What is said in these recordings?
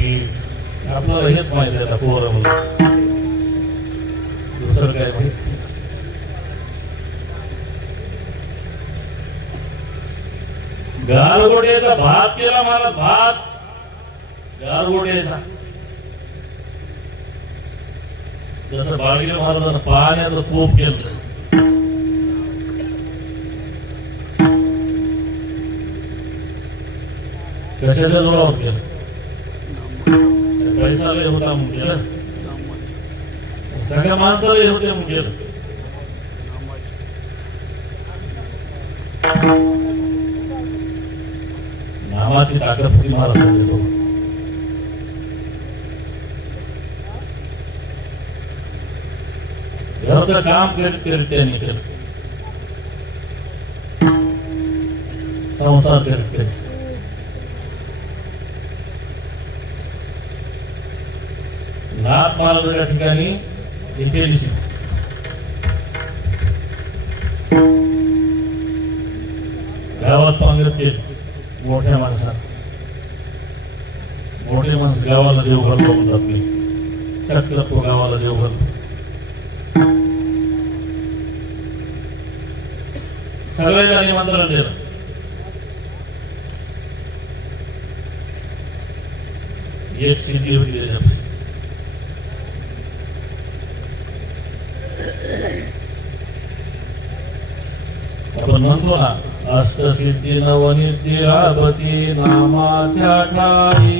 पीठ आपल्याला हेच माहिती आहे पोरं दुसरं काय माहिती. गारगोट्याचा भात केला मला भात गारगोट्याचा जसं बाळगे महाराजांना पाण्याचं तूप केलं कशाच्या जोरावर केलं पैसा लय होता मग केलं सगळ्या माणसाला होते मग केलं नामाची ताकद होती महाराज घरचं काम करीत करीत त्यांनी केलं संसार करीत करीत नाथ महाराजांच्या ठिकाणी इथे गावात पांगत केली मोठ्या माणसात मोठे माणूस गावाला देव घालतो म्हणतात मी चक्र तो गावाला देव घालतो सगळ्यांना निमंत्रण दिलं एक सिद्धी होती त्याच्यात आपण म्हणतो ना अष्टसिद्धी नवनिधी लाभती नामाच्या ठाई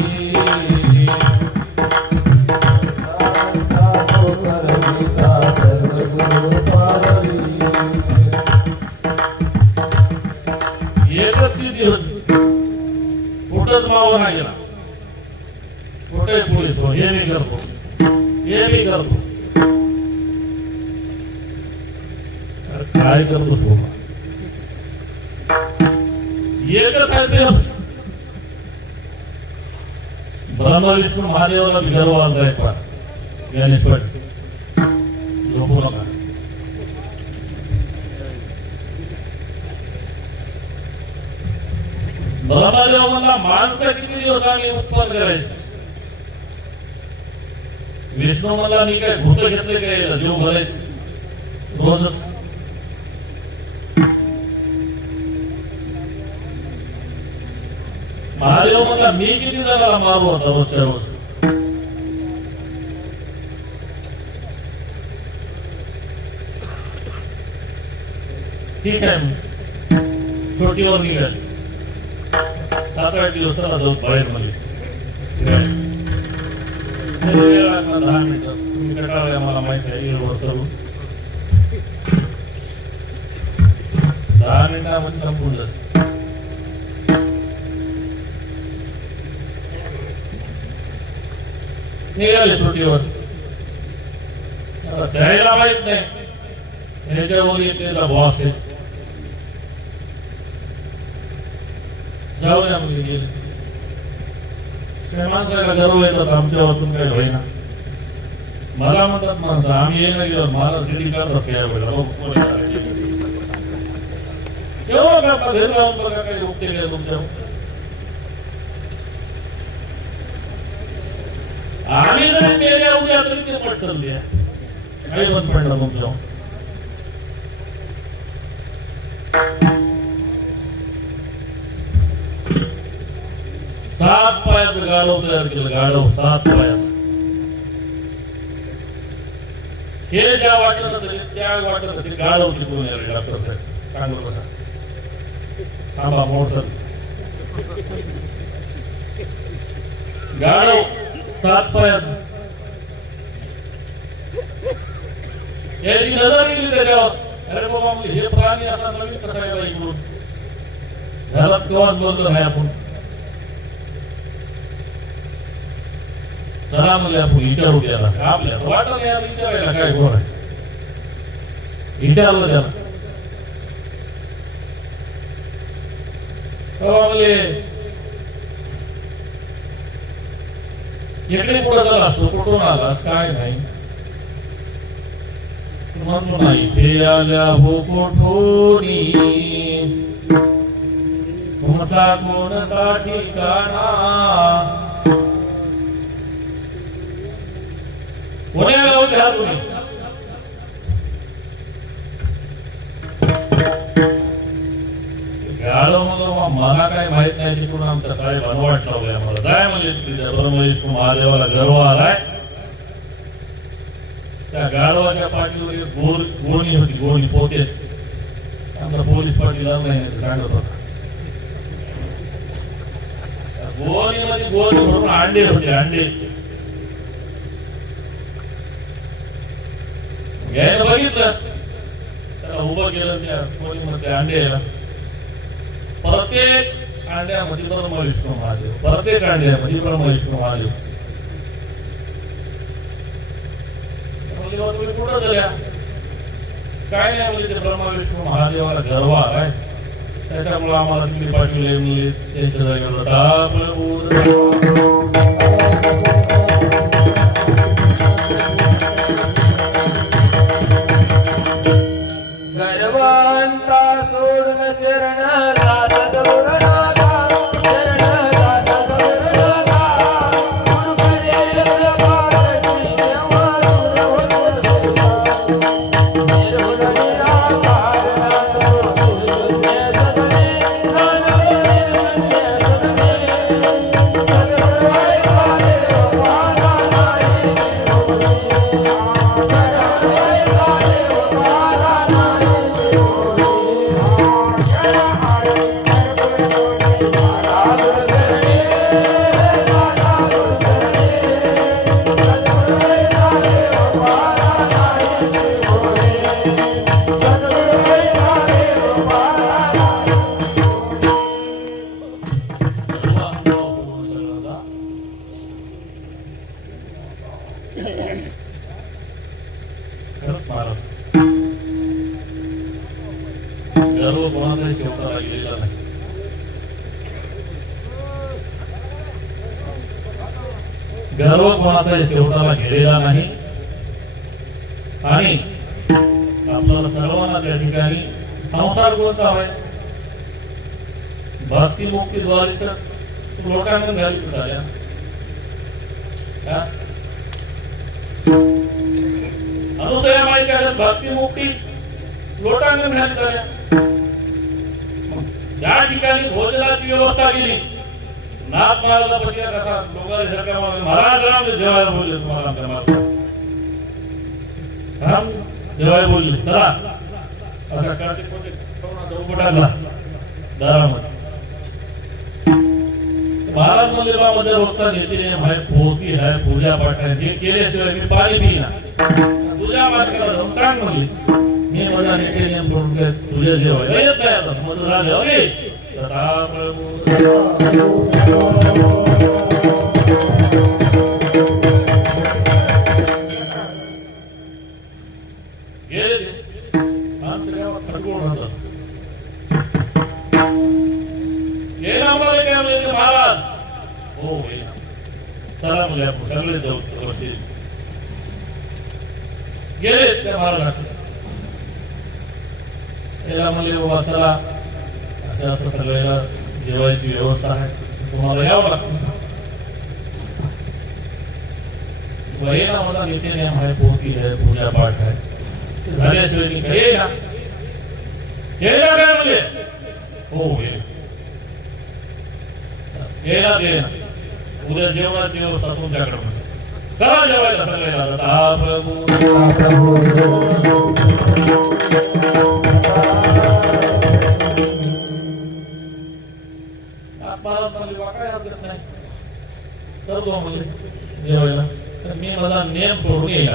एकच सिद्धी होती कुठंच मावा नाही गेला कुठे पोलीस हो हे मी करतो हे मी करतो काय करतो तो एकच आहे ब्रह्मा विष्णू महादेवाला गर्व आणलाय पण गणेश पण झोपू नका ब्रह्मदेव म्हणला माणसं किती दिवस आम्ही उत्पन्न करायचे विष्णू म्हणला मी काय भूत घेतले काय जीव घालायचे रोजच महादेव म्हणला मी किती जणाला मारू होता रोजच्या रोज ठीक आहे छोटीवर निघाली 7-8 दिवसाला जाऊ बाहेर मध्ये 10 मिनिटं तुम्ही कटाळा मला माहिती आहे 1 वर्ष 10 मिनिटामध्ये संपून जाते निघाले सुट्टीवर त्याला माहित नाही त्याच्यावर येतेला बॉस आहे जाऊ द्या मुली गेले त्या माणसाला गर्व येतात आमच्या वाचून काही होईना मला म्हणतात माणसं आम्ही येणं गेलो मला किती करतात त्या वेळेला तेव्हा का घरी राहून बघा काही उठते काय तुमच्या आम्ही जरी मेल्या उद्या तरी ते पट चालली काही बंद पडलं तुमच्या 7 पायाचं गाढव तयार केलं गाढव 7 पायाचं हे ज्या वाटेला तरी त्या वाटेला तरी गाढव तिकडून यायला डॉक्टर साहेब चांगलं बसा थांबा मोठं गाढव 7 पायाचं याची नजर गेली त्याच्यावर अरे बाबा हे प्राणी असा नवीन कसा यायला इकडून घरात केव्हाच बोललो नाही आपण चला म्हणजे आपण विचारू द्याला आपल्या वाटलं याला विचारायला काय गोड आहे विचारलं त्याला इकडे पुढे झाला असतो कुठून आलास काय नाही म्हणतो नाही ते आल्या हो कोठोनी तुमचा कोणता ठिकाणा कोण्या गावचे आहात तुम्ही? गाडव मग मला काय माहित नाही, तिकडून आमच्या साहेबांना वाटलं मला जाय म्हणजे ब्रह्मविष्णू महादेवाला गर्व आलाय. त्या गाढवाच्या पाठीवर एक गोणी होती, गोणी पोतेस. आमचा पोलीस पाटील नाही सांगत होता, गोणीमध्ये गोणी भरून अंडे होते, अंडे घ्यायला बघितलं, त्याला उभं केलं त्या गोणीमध्ये अंडे. प्रत्येक अंड्यामध्ये ब्रह्मविष्णू महादेव, प्रत्येक अंड्यामध्ये ब्रह्मविष्णू महादेव. तुम्ही कुठं झाल्या? काय नाही म्हणजे ते ब्रह्मविष्णू महादेवाला गर्व आलाय, त्याच्यामुळे आम्हाला तिकडे पाठवले म्हणजे त्यांच्या जागेवर गर्वंता सोडून शरण जात गर्व कोणाचाही शेवटाला गेलेला नाही. गर्व कोणाचाही शेवटाला गेलेला नाही. आणि आपल्याला सर्वांना त्या ठिकाणी संसार कोणता आहे? भक्ती मुक्तीद्वारे तर लोटांगण घालून झाल्या. अनुसया माई भक्ती मुक्ती लोटांगण घालून झाल्या. ज्या ठिकाणी भोजनाची व्यवस्था केली, नाथ महाराजा पशी कसा लोकांना सरकार महाराज जेवायला बोलले, तुम्हाला आमच्या महाराज जेवायला बोलले, चला असा टाकला दारामध्ये. महाराज म्हणले बाबा जर होता नेते है, पोहती है, पूजा पाठ है, हे केल्याशिवाय मी पाणी पिना. पूजा पाठ करा जाऊन सांग म्हणले, मी माझा नेते नियम करून काय तुझ्या जेवायला येत नाही. आता मग झाले ओके गेले सगळ्यावर खडकोड राहतात. गेला मला काय म्हणले महाराज, हो चला म्हणजे आपण सगळे जाऊ. गेले त्या महाराजांकडे, त्याला म्हणले बाबा चला असं असं सगळ्याला जेवायची व्यवस्था आहे, तुम्हाला यावं लागतं. वहीला मला नेते नियम आहे, पोथी आहे, पूजा पाठ आहे, झाल्याशिवाय काय ना काय म्हणले हो गेला दे ना. उद्या जेवणाची व्यवस्था तुमच्याकडे करा, जेवायला सगळ्याला काय हरकत नाही करतो म्हणजे जेवायला. तर मी माझा नियम करून येईल.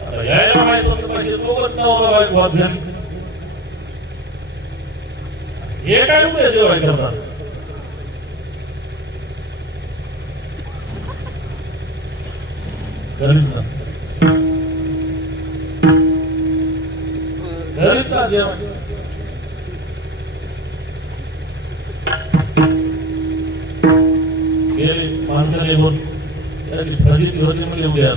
आता यायला माहित होतं पाहिजे, सोबत नवरा हे काय उद्या जेवाय करतात. घरीच ना जेवण. गेले माणसाने बोल त्याची फजिती होती म्हणजे उद्या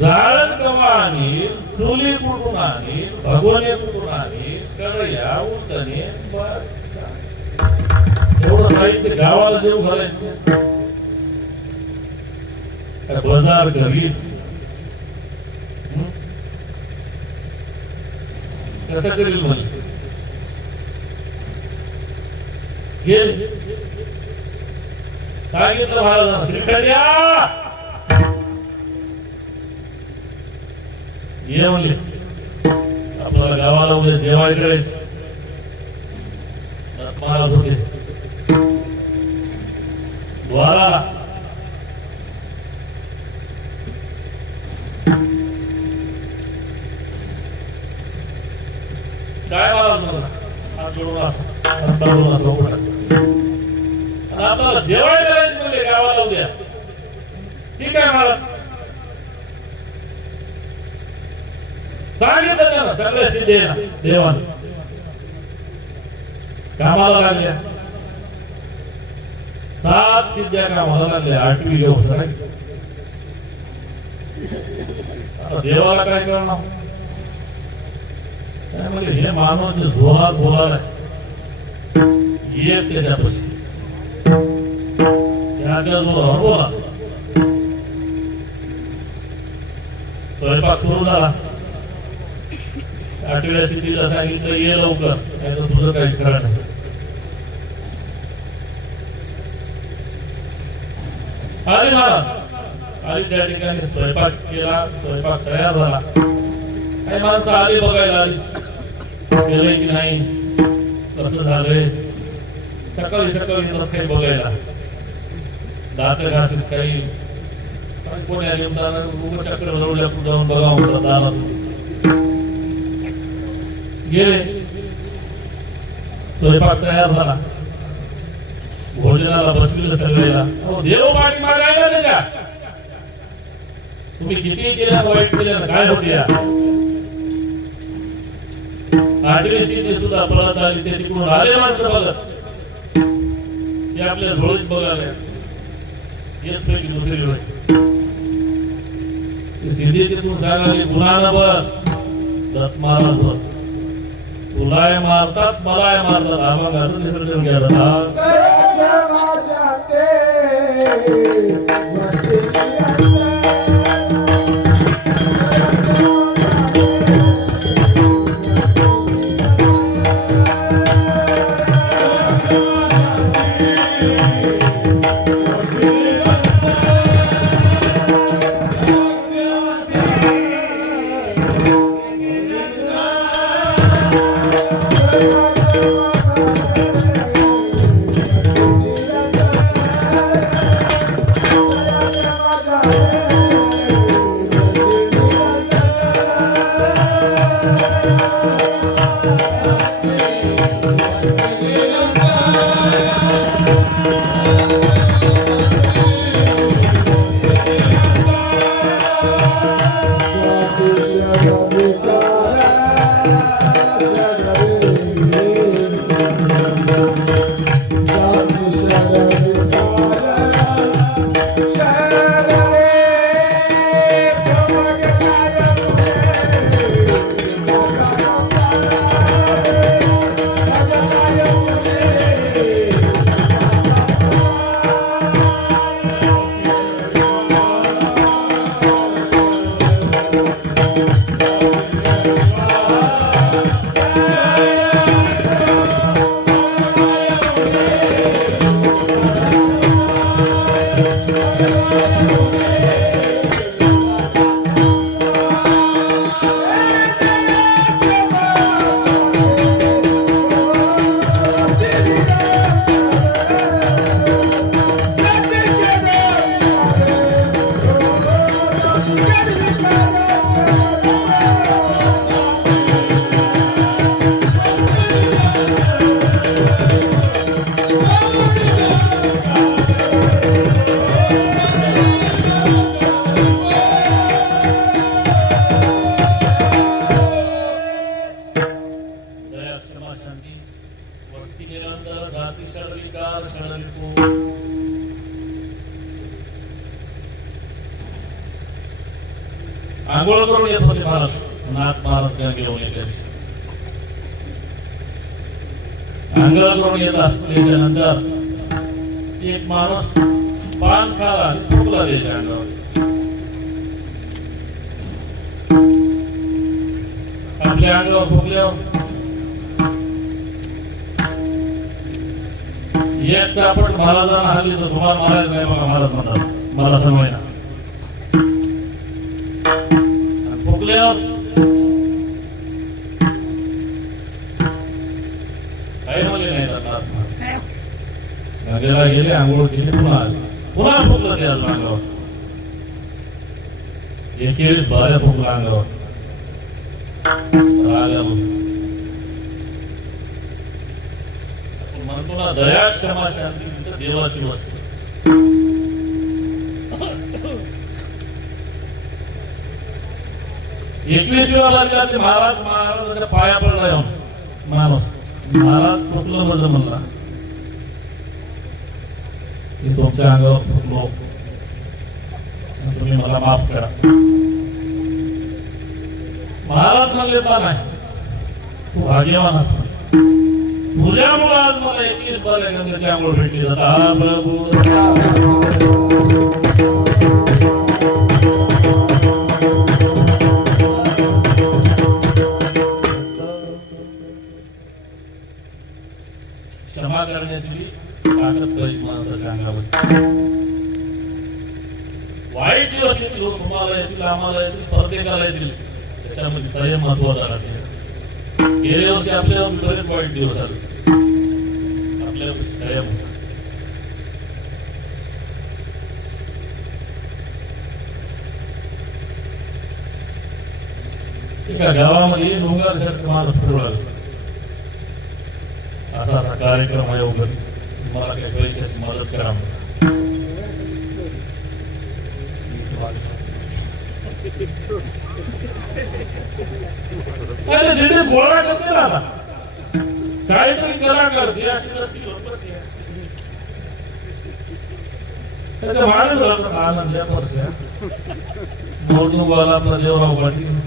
जाळण कमानी चुली कुठून आणि भगवने कुठून आणि कळया उतने एवढं साहित्य गावाला जेव घालायचं काय बाजार घरी कसं करील म्हणजे घे सांगितलं महाराज श्रीखंड्या ये म्हणले आपल्याला गावाला उद्या जेवाय करायचं महाराज होते द्वारा काय महाराज मला हात जोडून आपल्याला जेवाय करायचं म्हणले गावाला उद्या ठीक आहे महाराज सांगितलं त्याला सगळ्या सिद्धे देवाने कामाला लागल्या 7 सिद्ध्या कामाला लागल्या 8वी घेऊन आता देवाला काय करणार त्यामध्ये हे माणूस जोरात बोलायला येत त्याच्यापाशी त्याच्या जोरावर बोला स्वयंपाक सुरू झाला 8व्या सिद्धीला सांगितलं ये लवकर नाही तर तुझं काही खरं नाही आले महाराज आली त्या ठिकाणी स्वयंपाक केला स्वयंपाक तयार झाला काही माणसं आली बघायला आलीच केलंय की नाही कसं झालंय सकाळी काही बघायला दात घासीत काही कोणी आली चक्र जवळ जाऊन बघा म्हणतात दारात गेले स्वयंपाक तयार झाला भोजनाला बसविलं सगळ्याला देव पाठी मागायला त्याच्या तुम्ही किती केल्या वाईट केल्या काय होते 8वी सिद्धी सुद्धा पळत आली ते तिकडून आले माणसं बघत ते आपल्या झोळीत बघायला येत पैकी दुसरी वेळ सिद्धी तिथून सांगाली गुन्हा बस दत्त महाराज बस तुलाय मारतात मलाय मारतात आम्हाला विसर्जन केलं आंघोळ करून येत होते महाराज नाथ महाराज घेऊन येते अंघोळ करून येत असल्याच्या नंतर एक माणूस पान खाला आणि थुंकला त्याच्या अंगावर. आपल्या अंगावर थुंकल्यावर एक चापट महाराजांना हल्ली तर तुम्हाला मारायचं नाही बघा. महाराज म्हणतात मला समय ना थुंकल्यावर काही म्हणले नाही जातात. गंगेला गेले, आंघोळ केली, पुन्हा आले, पुन्हा फुकलं ते अंगावर. 21 बाऱ्या फुकलं अंगावर. म्हणतो ना दया क्षमा शांती देवाची वस्तू. एकविसाव्या महाराजांच्या पाया पडला येऊन माणूस. महाराज फुकलं माझं म्हणला की तुमच्या अंगावर फुकलो, तुम्ही मला माफ करा. महाराज म्हणले का नाही, तू भाग्यवान असतो, तुझ्यामुळे आज मला 21 बाऱ्या गंगेची आंघोळ भेटली जाता. क्षमा करण्याची ताकद पाहिजे माणसाच्या अंगामध्ये. वाईट दिवस येतील, तुम्हाला येतील, आम्हाला येतील, प्रत्येकाला येतील, त्याच्यामध्ये संयम महत्वाचा राहते. गेल्या वर्षी आपल्यावर बरेच वाईट दिवस आले, आपल्यावर संयम होता. एका गावामध्ये डोंगर सारखं माणूस फिरवला. असा असा कार्यक्रम आहे वगैरे, मला काही पैशाची मदत करा. गोळा करते ना काहीतरी करा करते अशी नसती लोकं. त्याच्या मागे आनंद या परस्या निवडणुकाला आपला देवराव पाटील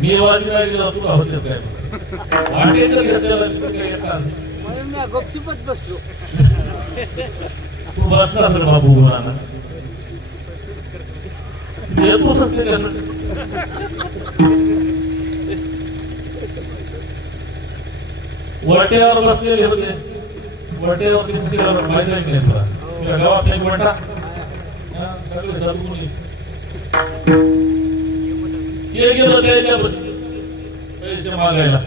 मी वाजला गेला, तुला होते काय वाटेकर घेतलेला म्हणून मी गपचूपच बसलो. तू बसला असेल बाबू गुणाना येतोच असते त्यासाठी. वट्यावर बसलेले होते, वट्यावरती माहिती नाही तुला, तुझ्या गावात एक वटा सगळे सरकुनीस ते गेलो त्याच्या पैसे मागायला.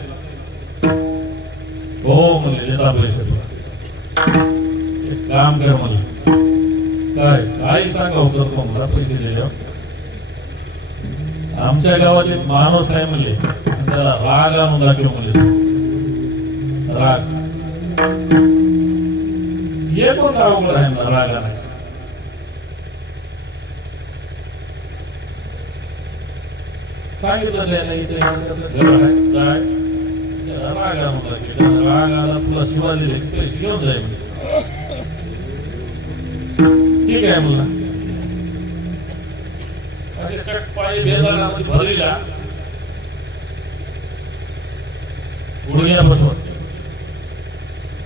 हो म्हणले देता पैसे तुला, एक काम कर म्हणले, काय काही सांगावं करतो मला पैसे दिल्यावर. आमच्या गावात एक माणूस आहे म्हणले, त्याला राग आणून दाखव म्हणले. राग हे पण अवघड आहे ना राग आणायचं. सांगितलं त्याला इथे घर आहे काय, राग आणून दाखव. राग आला तुला शिवा दिले पैसे घेऊन जाईल. ठीक आहे मुला असे चटपाळी बेदारामध्ये भरविला गुडघ्यापासून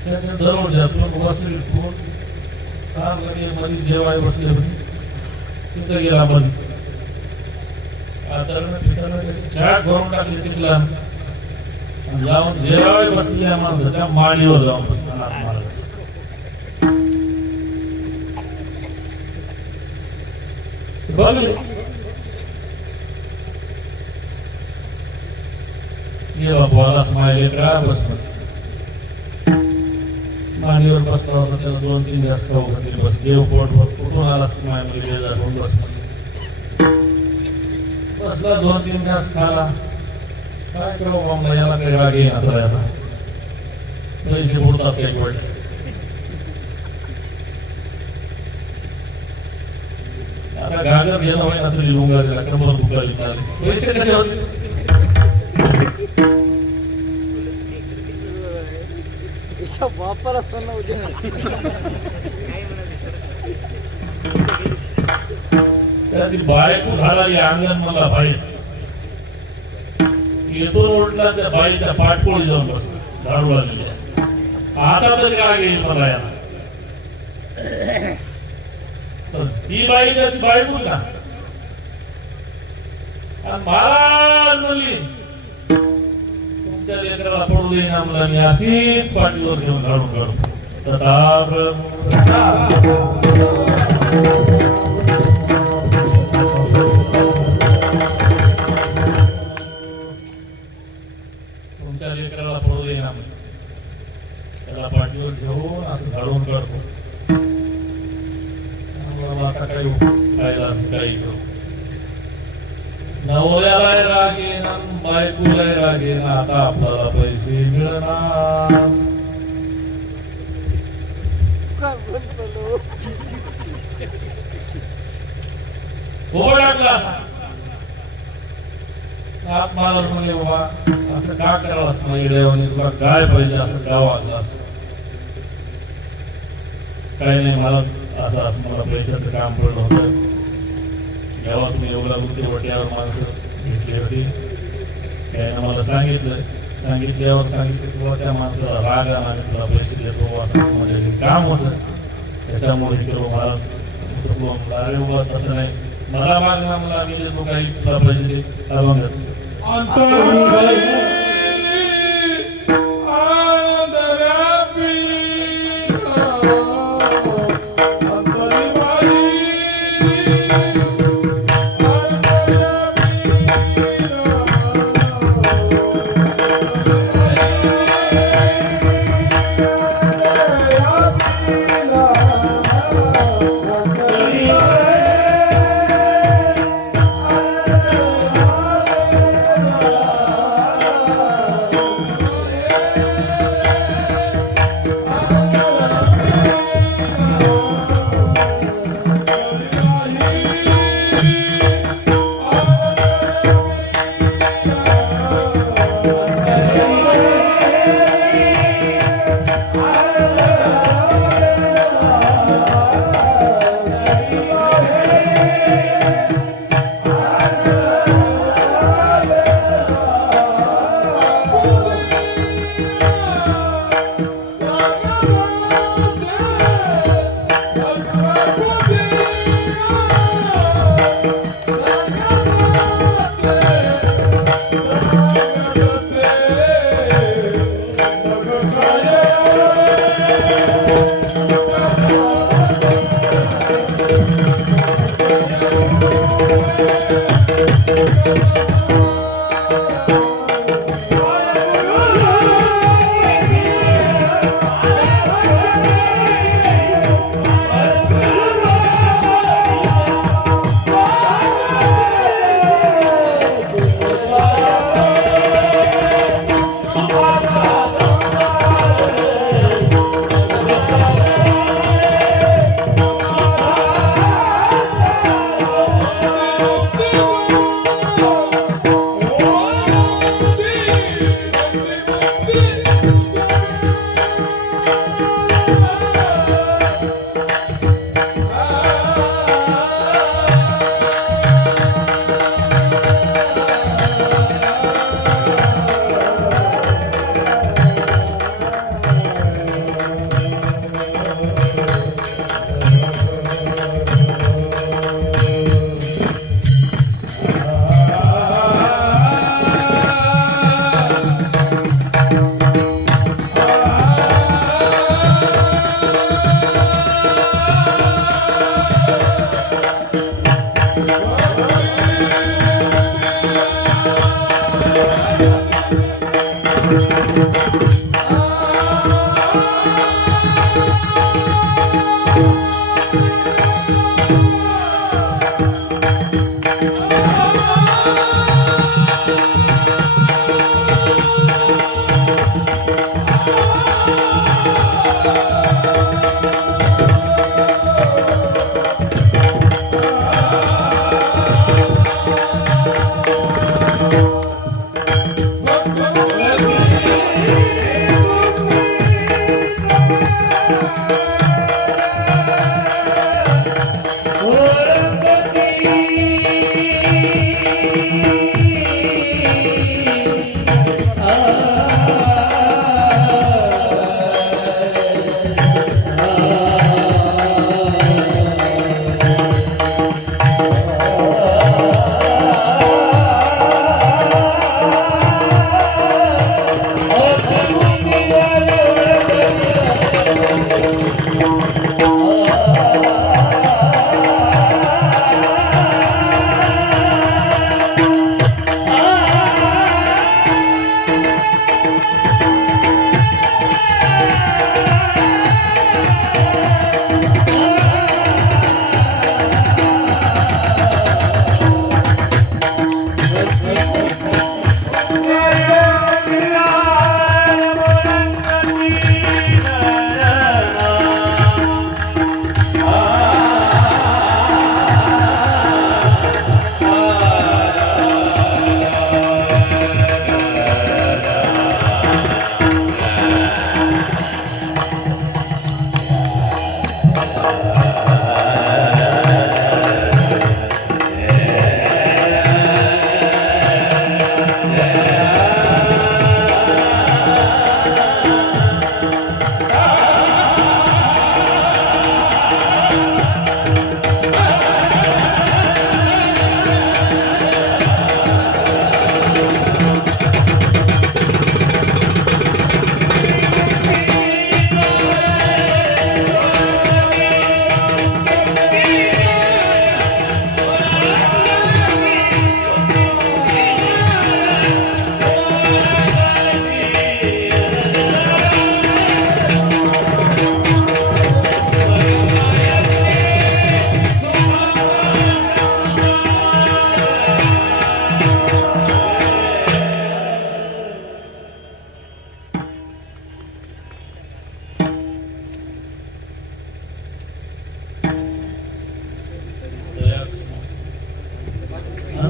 त्याच्या दरवाज्यातून बसले मध्ये जेवाय बसले होते. तिथं गेला मध्ये चॅट भरून टाकले चिखला, जाऊन जेवाय बसलेल्या माणसाच्या माडीवर जाऊन बसला. बघले ये बाबा स्माइल का बस मांडीवर बसला होता. त्याला 2-3 दिवस खाऊ घातले. बस जेव पोटभर कुठून आला स्माइल बसला 2-3 दिवस खाला. काय करावं बाबा याला काही राग येईल असं याला पैसे बुडतात एक वेळ. आता गागर गेला व्हायला तरी डोंगराला कमर दुखायला पैसे कसे होते. बापाला सोनं उद्या त्याची बायको झाडाली अंगण मला बाई येतो ओढला त्या बाईच्या पाठपोळी जाऊन बसला झाडू लागलेली. आता तरी राग येईल मला याला. तर ती बाई त्याची बायको का आणि महाराज म्हणली तुमच्या लेकराला पडू देईन आम्हाला मी अशीच पाठीवर घेऊन काढून काढू. तुमच्या लेकराला पडू देईन आम्ही त्याला पाठीवर घेऊन असं झाडून काढतो. आता काही काही करू नवऱ्याला राग येणार बायकोला राग येणार. आता आपल्याला पैसे मिळणार काय बोलतो टाकला हात मारत म्हणजे बाबा असं का करावं असतं इकडे तुला काय पाहिजे असं का वागलं असं काही नाही. मला असं असं मला पैशाचं काम पडलं होतं जेव्हा तुम्ही एवढ्या बुद्धिवट्यावर माणसं घेतली होती त्याने मला सांगितल्यावर सांगितलं किंवा त्या माणसाला राग आला आणि तुला पैसे देतो असं म्हणजे काम होतं त्याच्यामुळे किंवा मला चुकलो. अरे बाबा तसं नाही मला मागला मला मी देतो काही तुला पैसे दे काढून घ्यायचं.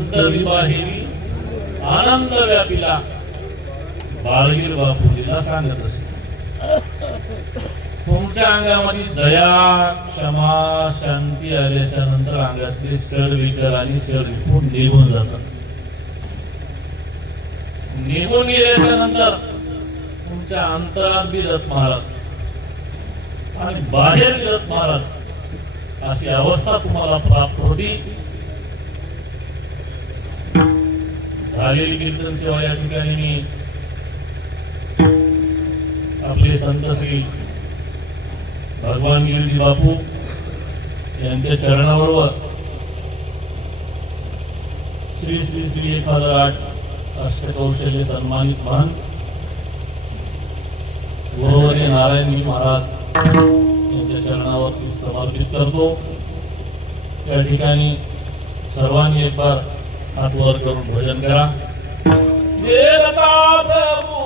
अंतर्विभा हेवी आनंद व्यापिला बाळगीर बापूजीला सांगत असते तुमच्या अंगामध्ये दया क्षमा शांती आल्याच्या नंतर अंगातले सड विकार आणि शरीर निघून जातात. निघून गेल्याच्या नंतर तुमच्या अंतरात बी रथ महाराज आणि बाहेर बी रथ महाराज अशी अवस्था तुम्हाला प्राप्त होती. झालेली कीर्तन सेवा या ठिकाणी मी आपले संत श्री भगवान गिरजी बापू यांच्या चरणाबरोबर श्री श्री श्री 1008 अष्टकौशल्य सन्मानित महंत गुरुवर्य नारायणजी महाराज यांच्या चरणावरती समर्पित करतो. त्या ठिकाणी सर्वांनी एक बार हात वर करून भजन करा. जय लता प्रभू